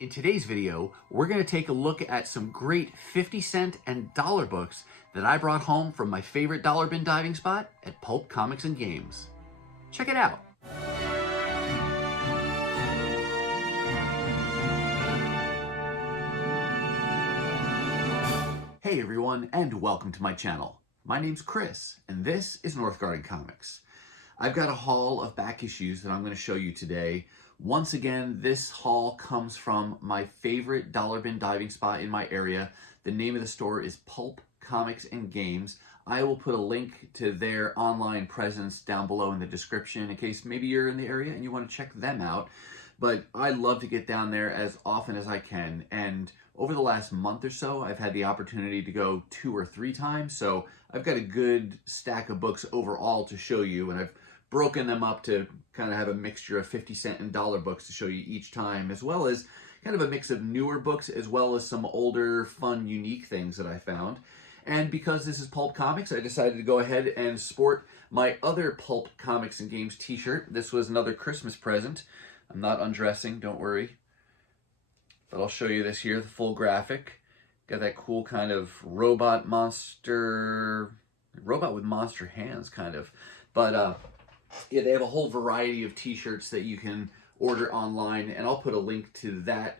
In today's video, we're going to take a look at some great 50-cent and dollar books that I brought home from my favorite dollar bin diving spot at Pulp Comics and Games. Check it out. Hey everyone, and welcome to my channel. My name's Chris, and this is Northgarden Comics. I've got a haul of back issues that I'm going to show you today. Once again, this haul comes from my favorite dollar bin diving spot in my area. The name of the store is Pulp Comics and Games. I will put a link to their online presence down below in the description in case maybe you're in the area and you want to check them out. But I love to get down there as often as I can, and over the last month or so, I've had the opportunity to go 2 or 3 times, so I've got a good stack of books overall to show you, and I've broken them up to kind of have a mixture of 50-cent and dollar books to show you each time, as well as kind of a mix of newer books as well as some older, fun, unique things that I found. And because this is Pulp Comics, I decided to go ahead and sport my other Pulp Comics and Games t-shirt. This was another Christmas present. I'm not undressing, don't worry. But I'll show you this here, the full graphic. Got that cool kind of robot with monster hands, kind of. But yeah, they have a whole variety of t-shirts that you can order online, and I'll put a link to that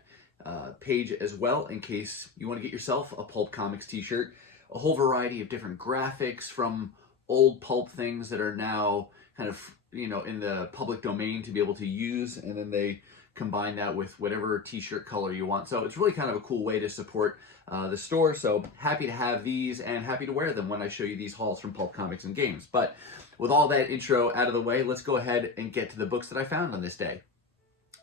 page as well in case you want to get yourself a Pulp Comics t-shirt. A whole variety of different graphics from old pulp things that are now kind of, you know, in the public domain to be able to use, and then they combine that with whatever t-shirt color you want. So it's really kind of a cool way to support the store. So happy to have these and happy to wear them when I show you these hauls from Pulp Comics and Games. But with all that intro out of the way, let's go ahead and get to the books that I found on this day.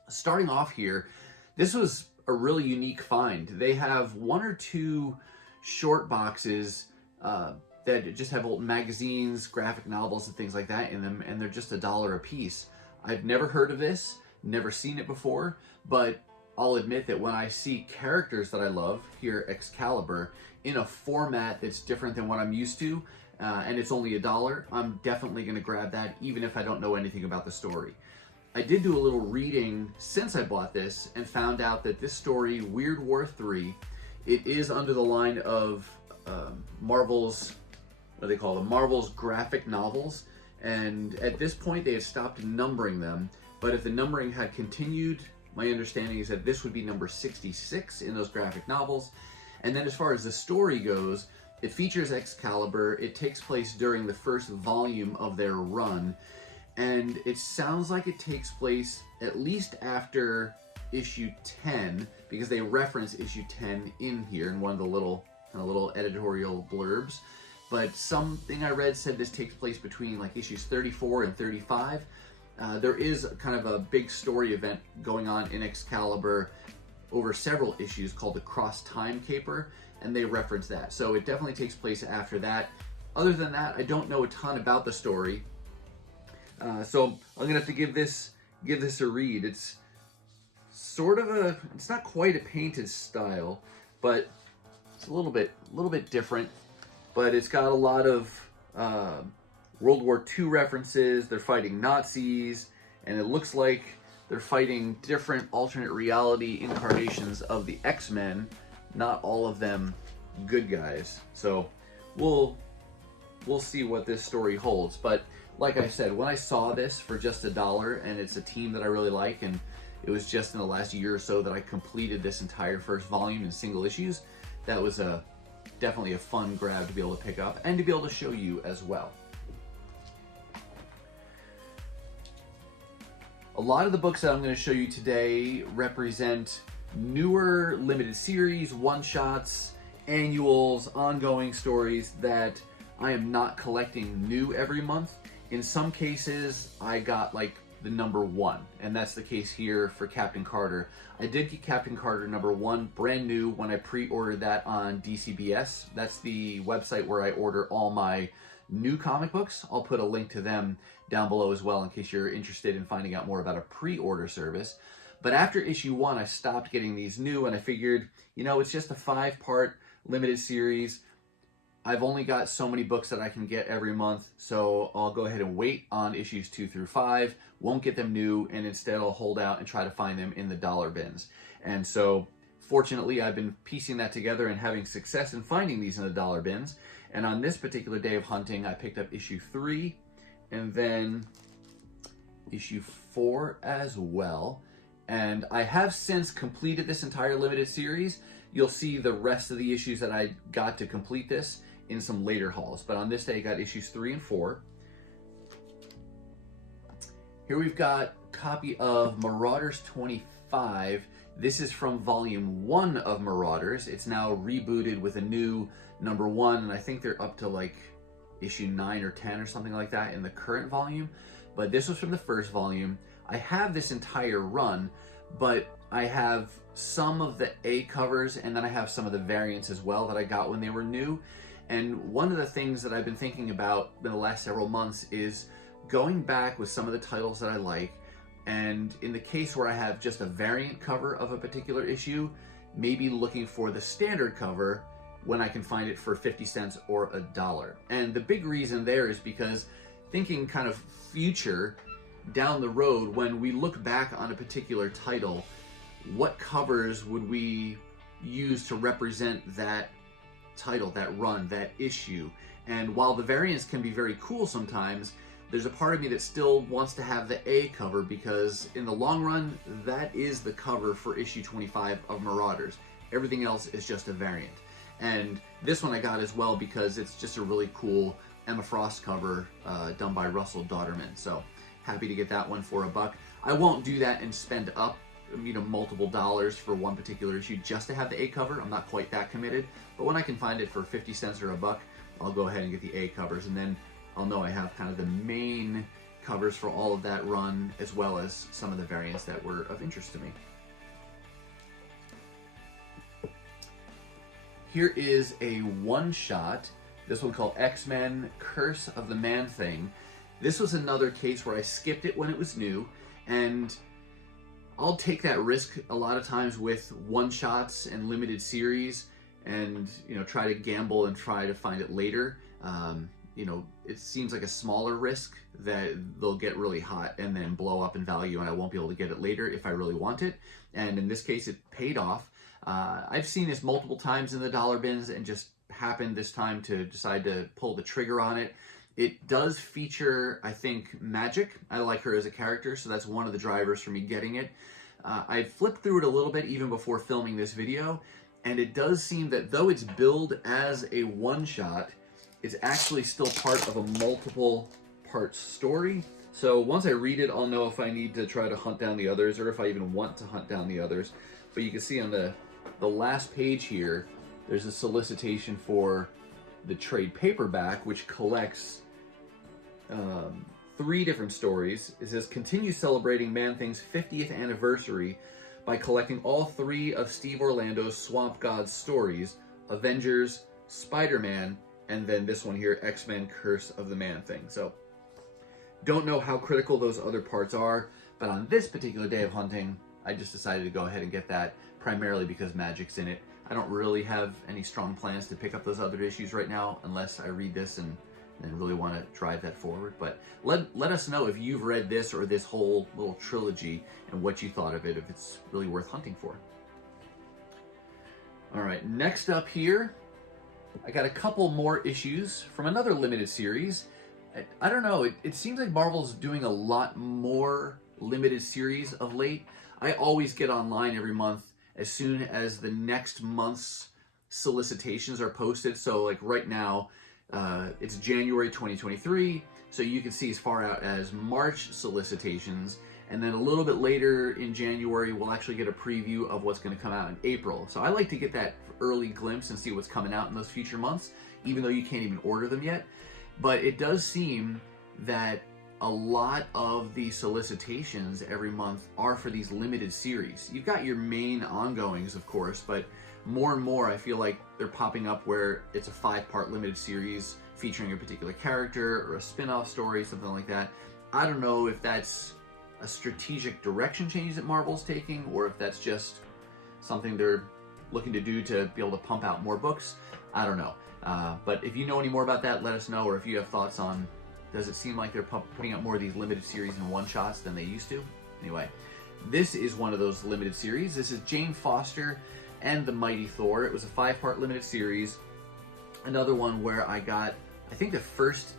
Starting off here, this was a really unique find. They have 1 or 2 short boxes that just have old magazines, graphic novels, and things like that in them, and they're just $1 a piece. I've never heard of this, never seen it before, but I'll admit that when I see characters that I love, here Excalibur, in a format that's different than what I'm used to, and it's only $1, I'm definitely going to grab that, even if I don't know anything about the story. I did do a little reading since I bought this, and found out that this story, Weird War 3, it is under the line of Marvel's, what do they call them? Marvel's graphic novels, and at this point they had stopped numbering them, but if the numbering had continued, my understanding is that this would be number 66 in those graphic novels. And then as far as the story goes, it features Excalibur. It takes place during the first volume of their run, and it sounds like it takes place at least after issue 10, because they reference issue 10 in here in one of the little editorial blurbs. But something I read said this takes place between like issues 34 and 35. There is kind of a big story event going on in Excalibur over several issues called the Cross Time Caper, and they reference that. So it definitely takes place after that. Other than that, I don't know a ton about the story. So I'm gonna have to give this a read. It's sort of it's not quite a painted style, but it's a little bit different. But it's got a lot of World War II references. They're fighting Nazis, and it looks like they're fighting different alternate reality incarnations of the X-Men, not all of them good guys. So we'll see what this story holds. But like I said, when I saw this for just $1, and it's a team that I really like, and it was just in the last year or so that I completed this entire first volume in single issues, that was definitely a fun grab to be able to pick up and to be able to show you as well. A lot of the books that I'm going to show you today represent newer limited series, one-shots, annuals, ongoing stories that I am not collecting new every month. In some cases, I got like the number 1, and that's the case here for Captain Carter. I did get Captain Carter number 1 brand new when I pre-ordered that on DCBS. That's the website where I order all my new comic books. I'll put a link to them down below as well in case you're interested in finding out more about a pre-order service. But after issue 1, I stopped getting these new, and I figured, you know, it's just a 5-part limited series. I've only got so many books that I can get every month, so I'll go ahead and wait on issues 2 through 5, won't get them new, and instead I'll hold out and try to find them in the dollar bins. And so fortunately, I've been piecing that together and having success in finding these in the dollar bins. And on this particular day of hunting, I picked up issue 3 and then issue 4 as well. And I have since completed this entire limited series. You'll see the rest of the issues that I got to complete this in some later hauls. But on this day, I got issues 3 and 4. Here we've got a copy of Marauders 25. This is from volume 1 of Marauders. It's now rebooted with a new number 1, and I think they're up to like issue 9 or 10 or something like that in the current volume. But this was from the first volume. I have this entire run, but I have some of the A covers and then I have some of the variants as well that I got when they were new. And one of the things that I've been thinking about in the last several months is going back with some of the titles that I like, and in the case where I have just a variant cover of a particular issue, maybe looking for the standard cover when I can find it for 50 cents or $1. And the big reason there is because thinking kind of future, down the road, when we look back on a particular title, what covers would we use to represent that title, that run, that issue? And while the variants can be very cool sometimes, there's a part of me that still wants to have the A cover, because in the long run, that is the cover for issue 25 of Marauders. Everything else is just a variant. And this one I got as well because it's just a really cool Emma Frost cover done by Russell Dauterman. So happy to get that one for $1. I won't do that and spend up, multiple dollars for one particular issue just to have the A cover. I'm not quite that committed, but when I can find it for 50 cents or $1, I'll go ahead and get the A covers, and then I'll know I have kind of the main covers for all of that run, as well as some of the variants that were of interest to me. Here is a one-shot, this one called X-Men Curse of the Man-Thing. This was another case where I skipped it when it was new, and I'll take that risk a lot of times with one-shots and limited series, and try to gamble and try to find it later. It seems like a smaller risk that they'll get really hot and then blow up in value, and I won't be able to get it later if I really want it. And in this case, it paid off. I've seen this multiple times in the dollar bins and just happened this time to decide to pull the trigger on it. It does feature, I think, Magic. I like her as a character, so that's one of the drivers for me getting it. I flipped through it a little bit even before filming this video, and it does seem that though it's billed as a one-shot, it's actually still part of a multiple part story. So once I read it, I'll know if I need to try to hunt down the others or if I even want to hunt down the others. But you can see on the last page here, there's a solicitation for the trade paperback, which collects 3 different stories. It says, continue celebrating Man-Thing's 50th anniversary by collecting all 3 of Steve Orlando's Swamp Gods stories, Avengers, Spider-Man, and then this one here, X-Men Curse of the Man-Thing. So, don't know how critical those other parts are, but on this particular day of hunting, I just decided to go ahead and get that, primarily because Magic's in it. I don't really have any strong plans to pick up those other issues right now, unless I read this and really want to drive that forward. But let us know if you've read this or this whole little trilogy and what you thought of it, if it's really worth hunting for. All right, next up here, I got a couple more issues from another limited series. I don't know, it seems like Marvel's doing a lot more limited series of late. I always get online every month as soon as the next month's solicitations are posted. So like right now, it's January 2023, so you can see as far out as March solicitations, and then a little bit later in January, we'll actually get a preview of what's going to come out in April. So I like to get that early glimpse and see what's coming out in those future months, even though you can't even order them yet. But it does seem that a lot of the solicitations every month are for these limited series. You've got your main ongoings, of course, but more and more I feel like they're popping up where it's a 5-part limited series featuring a particular character or a spin-off story, something like that. I don't know if that's a strategic direction change that Marvel's taking, or if that's just something they're looking to do to be able to pump out more books. I don't know. But if you know any more about that, let us know, or if you have thoughts on, does it seem like they're putting out more of these limited series and one-shots than they used to? Anyway, This is one of those limited series. This is Jane Foster and the Mighty Thor. It was a 5-part limited series. Another one where I got, I think the first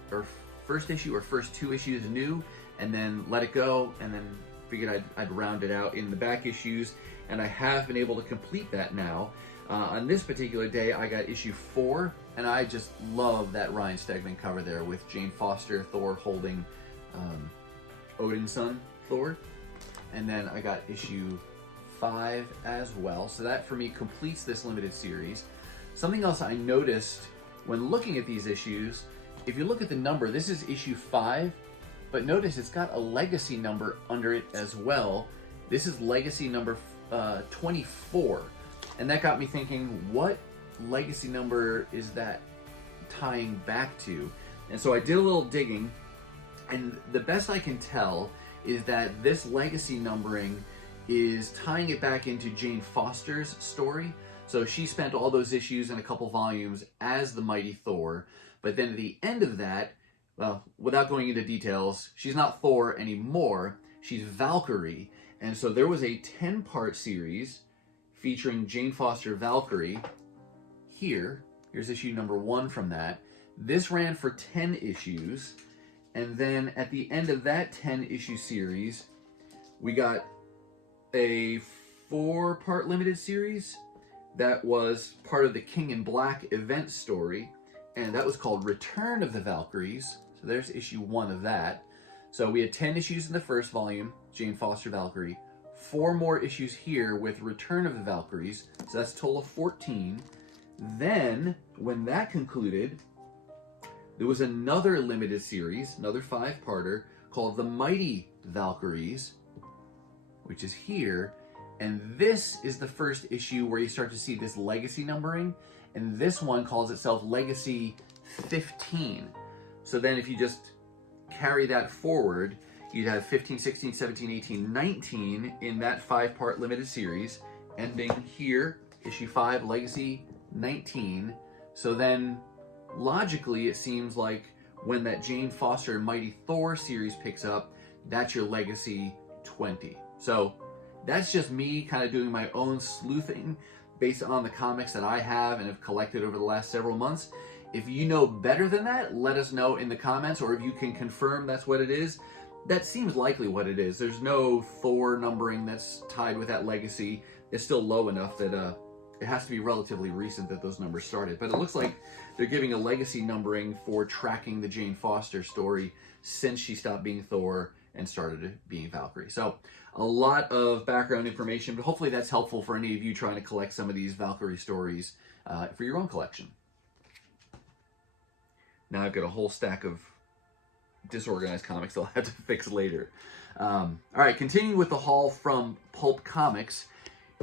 issue or first 2 issues new, and then let it go, and then figured I'd round it out in the back issues, and I have been able to complete that now. On this particular day, I got issue 4, and I just love that Ryan Stegman cover there with Jane Foster, Thor holding Odin's son, Thor. And then I got issue 5 as well. So that, for me, completes this limited series. Something else I noticed when looking at these issues, if you look at the number, this is issue 5, but notice it's got a legacy number under it as well. This is legacy number 24. And that got me thinking, what legacy number is that tying back to? And so I did a little digging, and the best I can tell is that this legacy numbering is tying it back into Jane Foster's story. So she spent all those issues in a couple volumes as the Mighty Thor, but then at the end of that, well, without going into details, she's not Thor anymore, she's Valkyrie. And so there was a 10-part series featuring Jane Foster Valkyrie. Here's issue number 1 from that. This ran for 10 issues, and then at the end of that 10-issue series, we got a 4-part limited series that was part of the King in Black event story, and that was called Return of the Valkyries. So there's issue 1 of that. So we had 10 issues in the first volume, Jane Foster Valkyrie, 4 more issues here with Return of the Valkyries, so that's a total of 14. Then, when that concluded, there was another limited series, another 5-parter, called The Mighty Valkyries, which is here, and this is the first issue where you start to see this legacy numbering, and this one calls itself Legacy 15. So then if you just carry that forward, you'd have 15, 16, 17, 18, 19 in that 5-part limited series, ending here, issue 5, Legacy 19. So then, logically, it seems like when that Jane Foster and Mighty Thor series picks up, that's your Legacy 20. So that's just me kind of doing my own sleuthing based on the comics that I have and have collected over the last several months. If you know better than that, let us know in the comments, or if you can confirm that's what it is. That seems likely what it is. There's no Thor numbering that's tied with that legacy. It's still low enough that it has to be relatively recent that those numbers started. But it looks like they're giving a legacy numbering for tracking the Jane Foster story since she stopped being Thor and started being Valkyrie. So a lot of background information, but hopefully that's helpful for any of you trying to collect some of these Valkyrie stories for your own collection. Now I've got a whole stack of disorganized comics I'll have to fix later. All right, continuing with the haul from Pulp Comics,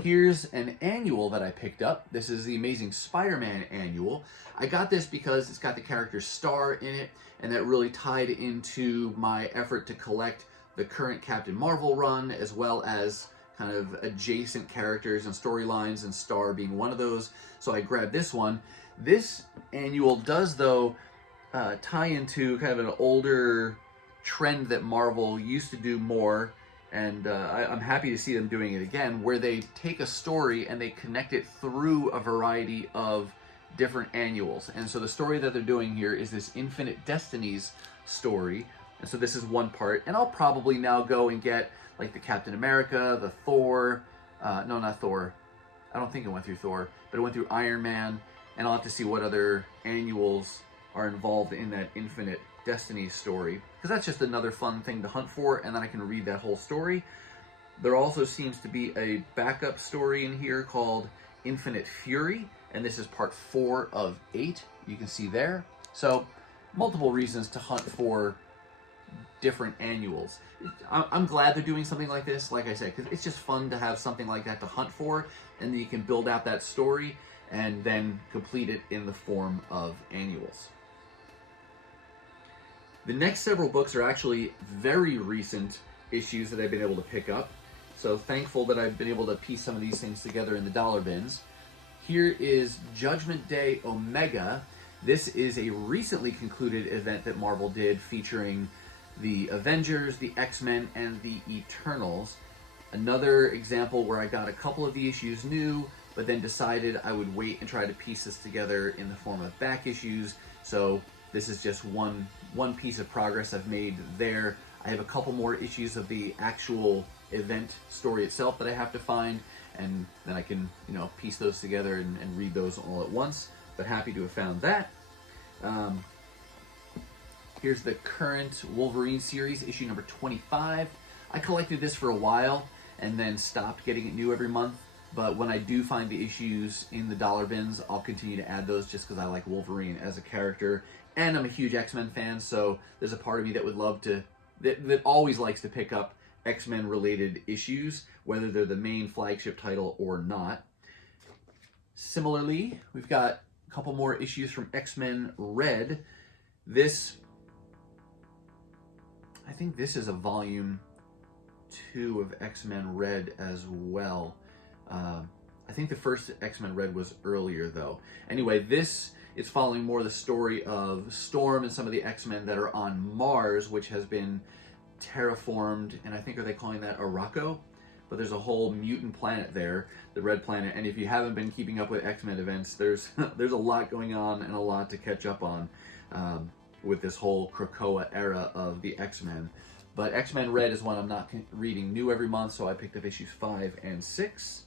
here's an annual that I picked up. This is the Amazing Spider-Man annual. I got this because it's got the character Star in it, and that really tied into my effort to collect the current Captain Marvel run, as well as kind of adjacent characters and storylines, and Star being one of those. So I grabbed this one. This annual does, though, tie into kind of an older trend that Marvel used to do more, and I'm happy to see them doing it again, where they take a story and they connect it through a variety of different annuals. And so the story that they're doing here is this Infinite Destinies story, and so this is one part, and I'll probably now go and get like the Captain America, the Thor, no, not Thor, I don't think it went through Thor, but it went through Iron Man, and I'll have to see what other annuals are involved in that Infinite Destiny story, because that's just another fun thing to hunt for, and then I can read that whole story. There also seems to be a backup story in here called Infinite Fury, and this is part 4 of 8, you can see there. So multiple reasons to hunt for different annuals. I'm glad they're doing something like this, like I said, because it's just fun to have something like that to hunt for, and then you can build out that story and then complete it in the form of annuals. The next several books are actually very recent issues that I've been able to pick up, so thankful that I've been able to piece some of these things together in the dollar bins. Here is Judgment Day Omega. This is a recently concluded event that Marvel did featuring the Avengers, the X-Men, and the Eternals. Another example where I got a couple of the issues new, but then decided I would wait and try to piece this together in the form of back issues. So this is just one piece of progress I've made there. I have a couple more issues of the actual event story itself that I have to find, and then I can, piece those together and read those all at once. But happy to have found that. Here's the current Wolverine series, issue number 25. I collected this for a while and then stopped getting it new every month. But when I do find the issues in the dollar bins, I'll continue to add those just because I like Wolverine as a character. And I'm a huge X-Men fan, so there's a part of me that would love to, that always likes to pick up X-Men related issues, whether they're the main flagship title or not. Similarly, we've got a couple more issues from X-Men Red. I think this is a volume 2 of X-Men Red as well. I think the first X-Men Red was earlier though. Anyway, this is following more the story of Storm and some of the X-Men that are on Mars, which has been terraformed, and I think, are they calling that Araco? But there's a whole mutant planet there, the Red Planet, and if you haven't been keeping up with X-Men events, there's a lot going on and a lot to catch up on with this whole Krakoa era of the X-Men. But X-Men Red is one I'm not reading new every month, so I picked up issues 5 and 6.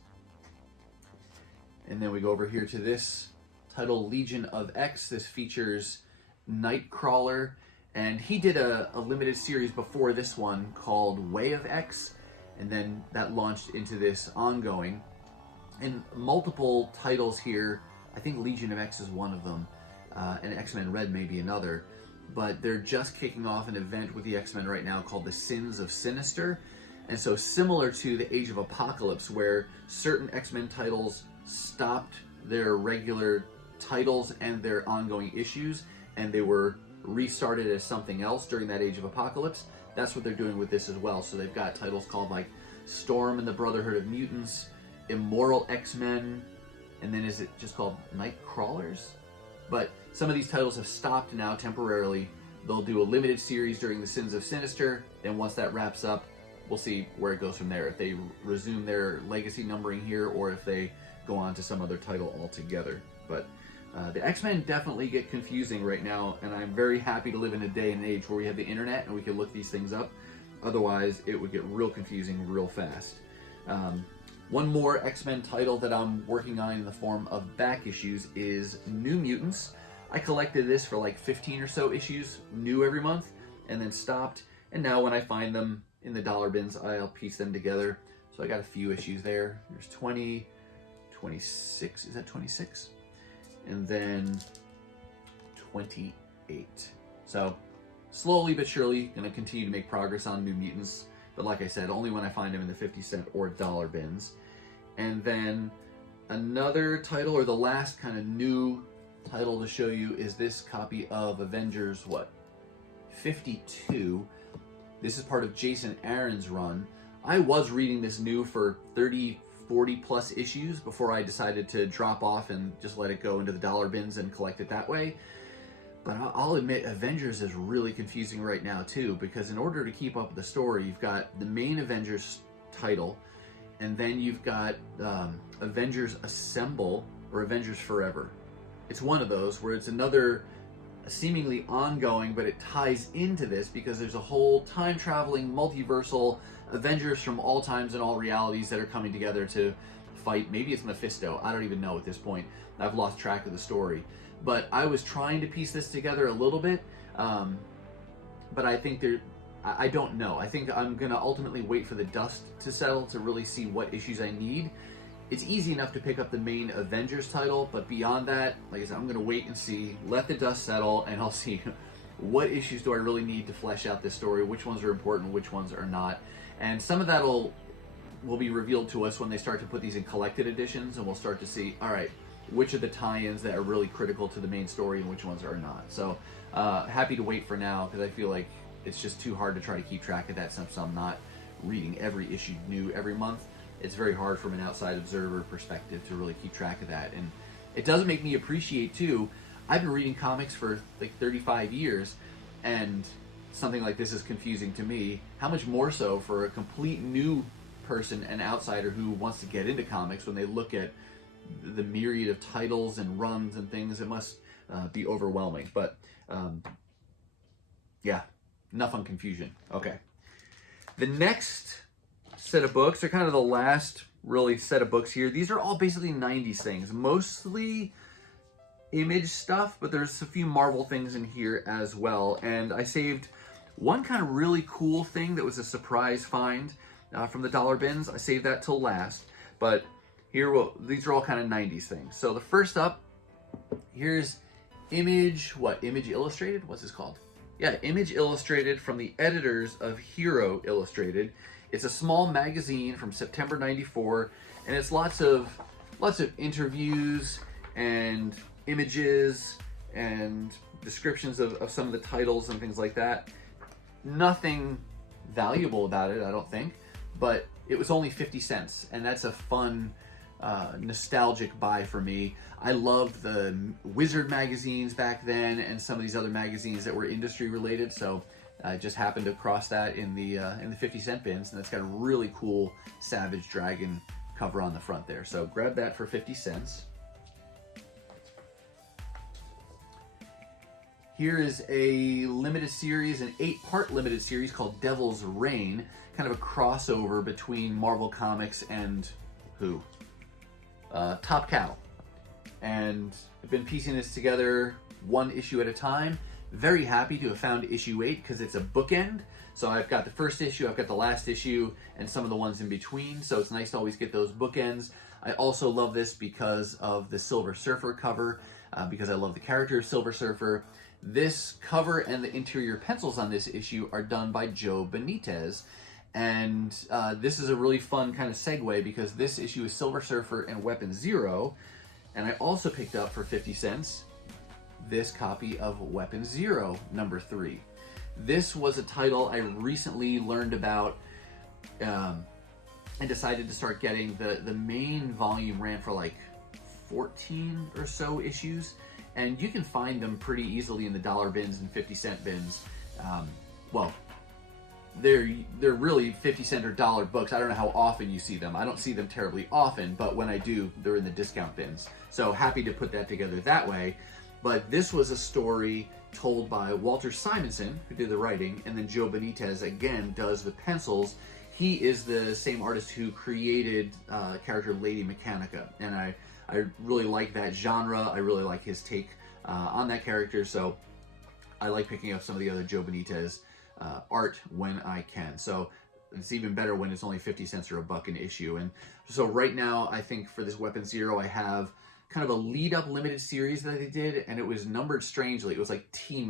And then we go over here to this title, Legion of X. This features Nightcrawler, and he did a limited series before this one called Way of X, and then that launched into this ongoing. And multiple titles here, I think Legion of X is one of them, and X-Men Red may be another, but they're just kicking off an event with the X-Men right now called the Sins of Sinister. And so similar to the Age of Apocalypse, where certain X-Men titles stopped their regular titles and their ongoing issues, and they were restarted as something else during that Age of Apocalypse, that's what they're doing with this as well. So they've got titles called like Storm and the Brotherhood of Mutants, Immoral X-Men, and then is it just called Nightcrawlers? But some of these titles have stopped now temporarily. They'll do a limited series during the Sins of Sinister, then once that wraps up, we'll see where it goes from there. If they resume their legacy numbering here, or if they go on to some other title altogether. But the X-Men definitely get confusing right now, and I'm very happy to live in a day and age where we have the internet and we can look these things up. Otherwise, it would get real confusing real fast. One more X-Men title that I'm working on in the form of back issues is New Mutants. I collected this for like 15 or so issues new every month and then stopped. And now when I find them in the dollar bins, I'll piece them together. So I got a few issues there. There's 20, 26, is that 26? And then 28. So slowly but surely going to continue to make progress on New Mutants. But like I said, only when I find them in the 50-cent or dollar bins. And then another title, or the last kind of new title to show you, is this copy of Avengers, 52. This is part of Jason Aaron's run. I was reading this new for 30, 40 plus issues before I decided to drop off and just let it go into the dollar bins and collect it that way. But I'll admit, Avengers is really confusing right now too, because in order to keep up with the story, you've got the main Avengers title, and then you've got Avengers Assemble or Avengers Forever. It's one of those where it's another seemingly ongoing, but it ties into this because there's a whole time-traveling, multiversal Avengers from all times and all realities that are coming together to fight. Maybe it's Mephisto. I don't even know at this point. I've lost track of the story. But I was trying to piece this together a little bit, but I think I don't know. I think I'm going to ultimately wait for the dust to settle to really see what issues I need. It's easy enough to pick up the main Avengers title, but beyond that, like I said, I'm going to wait and see, let the dust settle, and I'll see what issues do I really need to flesh out this story, which ones are important, which ones are not. And some of that will be revealed to us when they start to put these in collected editions, and we'll start to see, all right, which are the tie-ins that are really critical to the main story and which ones are not. So happy to wait for now, because I feel like it's just too hard to try to keep track of that since I'm not reading every issue new every month. It's very hard from an outside observer perspective to really keep track of that. And it does make me appreciate too, I've been reading comics for like 35 years, and something like this is confusing to me. How much more so for a complete new person, an outsider who wants to get into comics, when they look at the myriad of titles and runs and things, it must be overwhelming. But yeah, enough on confusion. Okay. The next set of books are kind of the last really set of books here. These are all basically 90s things, mostly Image stuff, but there's a few Marvel things in here as well. And I saved one kind of really cool thing that was a surprise find from the dollar bins. I saved that till last, but here, these are all kind of 90s things. So the first up, here's Image, Image Illustrated? What's this called? Yeah, Image Illustrated from the editors of Hero Illustrated. It's a small magazine from September '94, and it's lots of interviews and images and descriptions of some of the titles and things like that. Nothing valuable about it, I don't think, but it was only 50 cents, and that's a fun, nostalgic buy for me. I loved the Wizard magazines back then and some of these other magazines that were industry related, so I just happened to cross that in the 50-cent bins, and it's got a really cool Savage Dragon cover on the front there. So grab that for 50 cents. Here is a limited series, an 8-part limited series called Devil's Reign, kind of a crossover between Marvel Comics and who? Top Cow. And I've been piecing this together one issue at a time. Very happy to have found issue 8 because it's a bookend. So I've got the first issue, I've got the last issue, and some of the ones in between. So it's nice to always get those bookends. I also love this because of the Silver Surfer cover, because I love the character of Silver Surfer. This cover and the interior pencils on this issue are done by Joe Benitez. And this is a really fun kind of segue because this issue is Silver Surfer and Weapon Zero. And I also picked up for 50 cents this copy of Weapon Zero #3. This was a title I recently learned about and decided to start getting. The main volume ran for like 14 or so issues, and you can find them pretty easily in the dollar bins and 50-cent bins. Well, they're really 50-cent or dollar books. I don't know how often you see them. I don't see them terribly often, but when I do, they're in the discount bins. So happy to put that together that way. But this was a story told by Walter Simonson, who did the writing, and then Joe Benitez, again, does the pencils. He is the same artist who created character Lady Mechanica, and I really like that genre. I really like his take on that character, so I like picking up some of the other Joe Benitez art when I can. So it's even better when it's only 50 cents or $1 an issue. And so right now, I think for this Weapon Zero, I have kind of a lead-up limited series that they did, and it was numbered strangely. It was like T-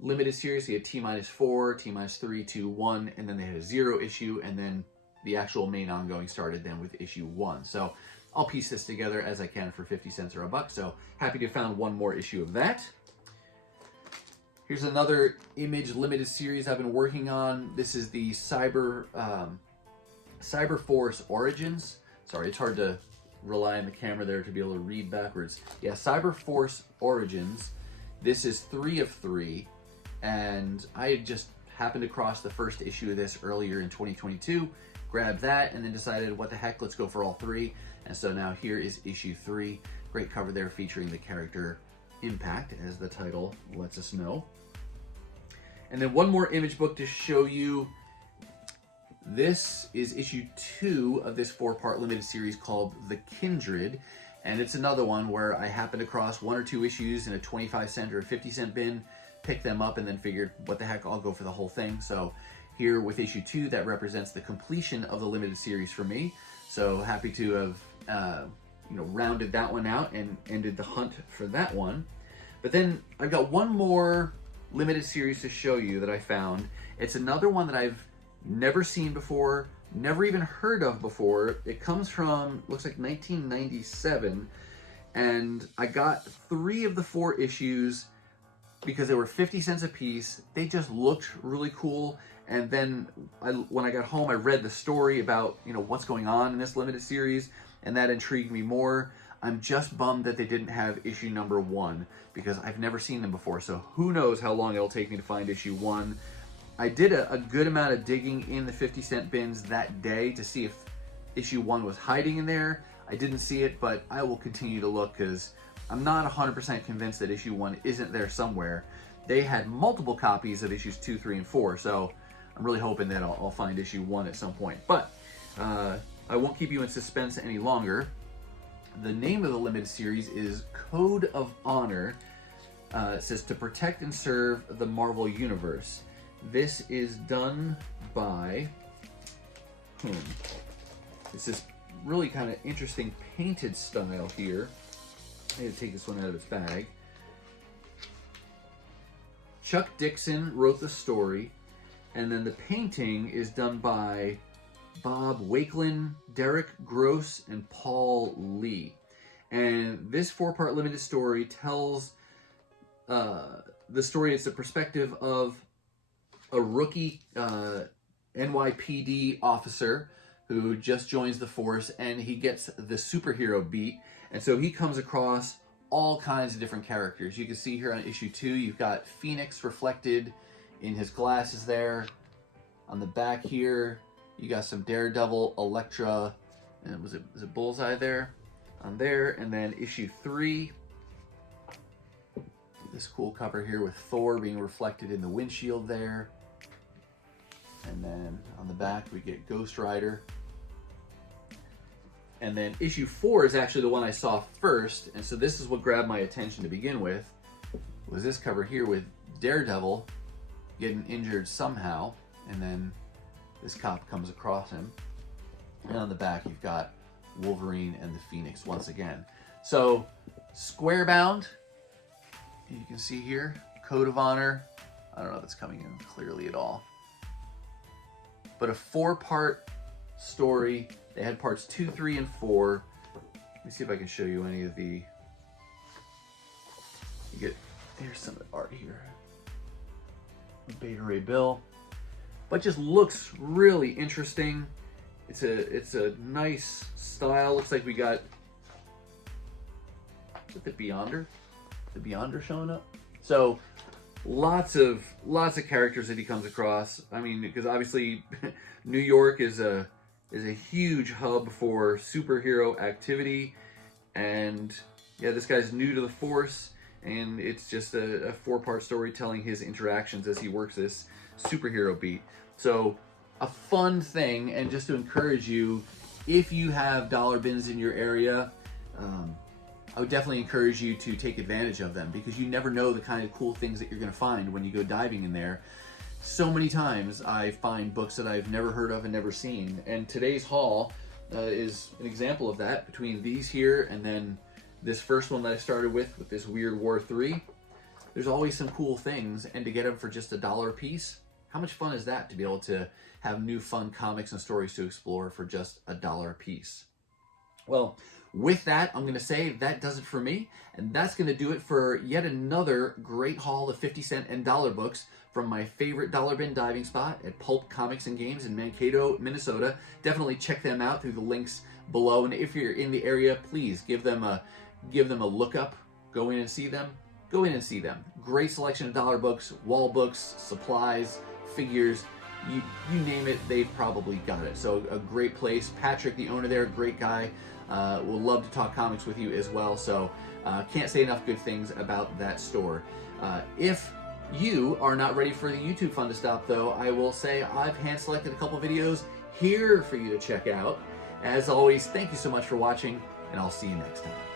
limited series. So you had T-4, T-3, 2, 1, and then they had a 0 issue, and then the actual main ongoing started then with issue 1. So I'll piece this together as I can for 50 cents or $1. So happy to have found one more issue of that. Here's another Image limited series I've been working on. This is the Cyber Force Origins. Sorry, it's hard to rely on the camera there to be able to read backwards. Yeah, Cyber Force Origins. This is 3 of 3, and I had just happened to cross the first issue of this earlier in 2022, grabbed that, and then decided, what the heck, let's go for all 3. And so now here is issue 3. Great cover there featuring the character Impact, as the title lets us know. And then one more Image book to show you. This is issue 2 of this 4-part limited series called The Kindred, and it's another one where I happened to cross 1 or 2 issues in a 25-cent or a 50-cent bin, picked them up, and then figured, what the heck, I'll go for the whole thing. So here with issue 2, that represents the completion of the limited series for me. So happy to have rounded that one out and ended the hunt for that one. But then I've got one more limited series to show you that I found. It's another one that I've never seen before, never even heard of before. It comes from, looks like 1997, and I got 3 of the 4 issues because they were 50 cents a piece. They just looked really cool, and then when I got home, I read the story about what's going on in this limited series, and that intrigued me more. I'm just bummed that they didn't have issue #1 because I've never seen them before, so who knows how long it'll take me to find issue 1. I did a good amount of digging in the 50-cent bins that day to see if issue 1 was hiding in there. I didn't see it, but I will continue to look because I'm not 100% convinced that issue 1 isn't there somewhere. They had multiple copies of issues 2, 3, and 4, so I'm really hoping that I'll find issue 1 at some point. But I won't keep you in suspense any longer. The name of the limited series is Code of Honor. It says to protect and serve the Marvel Universe. This is done by This is really kind of interesting painted style here. I need to take this one out of its bag. Chuck Dixon wrote the story, and then the painting is done by Bob Wakelin, Derek Gross, and Paul Lee. And this 4-part limited story tells the story. It's the perspective of a rookie NYPD officer who just joins the force, and he gets the superhero beat. And so he comes across all kinds of different characters. You can see here on issue 2, you've got Phoenix reflected in his glasses there. On the back here, you got some Daredevil, Elektra, and was it Bullseye there? On there, and then issue 3, this cool cover here with Thor being reflected in the windshield there. And then on the back we get Ghost Rider. And then issue 4 is actually the one I saw first, and so this is what grabbed my attention to begin with, was this cover here with Daredevil getting injured somehow, and then this cop comes across him. And on the back you've got Wolverine and the Phoenix once again. So, square bound, you can see here, Code of Honor. I don't know if it's coming in clearly at all. But a 4-part story. They had parts 2, 3, and 4. Let me see if I can show you any of the... Here's some of the art here. Beta Ray Bill. But just looks really interesting. It's a nice style. Looks like we got... Is it the Beyonder? The Beyonder showing up? So, lots of characters that he comes across. I mean, because obviously New York is a huge hub for superhero activity, and yeah, this guy's new to the force, and it's just a 4-part story telling his interactions as he works this superhero beat. So a fun thing, and just to encourage you, if you have dollar bins in your area, I would definitely encourage you to take advantage of them, because you never know the kind of cool things that you're going to find when you go diving in there. So many times I find books that I've never heard of and never seen, and today's haul is an example of that, between these here and then this first one that I started with this Weird War 3. There's always some cool things, and to get them for just $1 a piece, how much fun is that, to be able to have new fun comics and stories to explore for just $1 a piece? Well, with that, I'm going to say that does it for me, and that's going to do it for yet another great haul of 50-cent and dollar books from my favorite dollar bin diving spot at Pulp Comics and Games in Mankato, Minnesota. Definitely check them out through the links below, and if you're in the area, please give them a look up. Go in and see them. Go in and see them. Great selection of dollar books, wall books, supplies, figures. You name it, they've probably got it. So a great place. Patrick, the owner there, great guy. Will love to talk comics with you as well. So can't say enough good things about that store. If you are not ready for the YouTube fun to stop, though, I will say I've hand selected a couple videos here for you to check out. As always, thank you so much for watching, and I'll see you next time.